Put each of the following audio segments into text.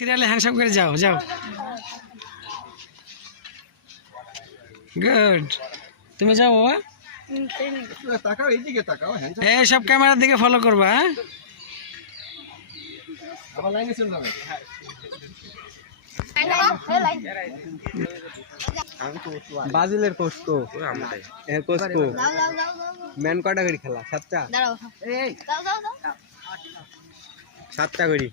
সিরিয়ালে হ্যান্ডসাপ করে যাও যাও। গুড, তুমি যাও বাবা। এই সব ক্যামেরার দিকে ফলো করবা। হ্যাঁ, ব্রাজিলের কোস্কো কোস্কো ম্যান কটা গাড়ি খেলা? সাতটা সাতটা গাড়ি।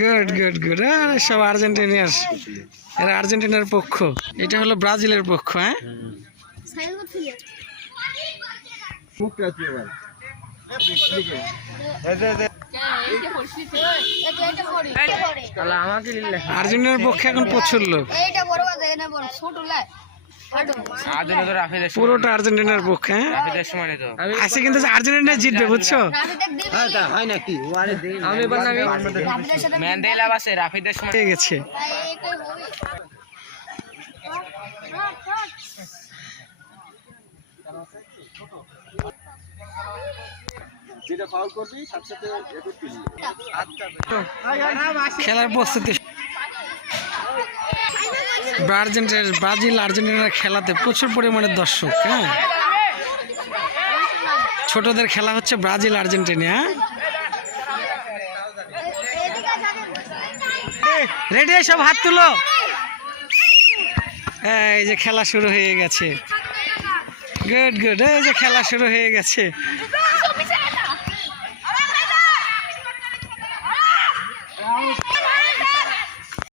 Good good good. সব আর্জেন্টিনার, এরা আর্জেন্টিনার পক্ষ, এটা হলো ব্রাজিলের পক্ষ। হ্যাঁ, আর্জেন্টিনার পক্ষে এখন প্রচুর লোক, পুরোটা আর্জেন্টিনার পক্ষে। আজকে কিন্তু আর্জেন্টিনা জিতবে, বুঝছো? পেয়ে গেছে। খেলার প্রস্তুতি ব্রাজিল আর্জেন্টিনার খেলাতে প্রচুর পরিমাণে দর্শক। হ্যাঁ, ছোটদের খেলা হচ্ছে ব্রাজিল আর্জেন্টিনা। রেডি, সব হাত তুলো। এই যে খেলা শুরু হয়ে গেছে। গুড গুড, এই যে খেলা শুরু হয়ে গেছে।